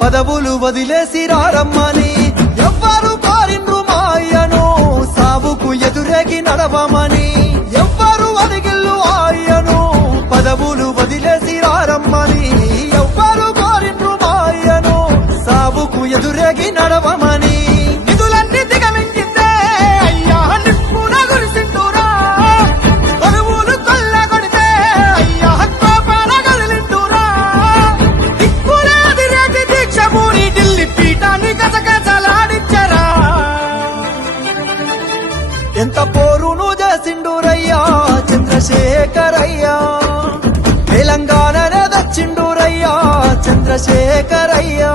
పదవులు వదిలేసి రారమ్మని ఎవ్వరు కోరిండ్రు మా అయ్యను సావుకు ఎదురేగి నడవమని ఎవ్వరు అడిగిల్లు అయ్యను పదవులు వదిలేసి రారమ్మని ఎవ్వరు కోరిండ్రు మా అయ్యను సావుకు ఎదురేగి నడవమని నిధులన్నీ దిగమింగిందే అయ్యా నిప్పున గురిసిండురా పరువులు కొల్లగొడితే అయ్యా కోపాన గదిలిండురా దిక్కులేదిరేటి దీక్ష పూరి ఢిల్లీ పీఠాన్ని గజగజలాడించరా ఎంత పోరును చేసిండురయ్యా చంద్రశేఖరయ్యా తెలంగాణనే దచ్చిండురయ్యా చంద్రశేఖరయ్యా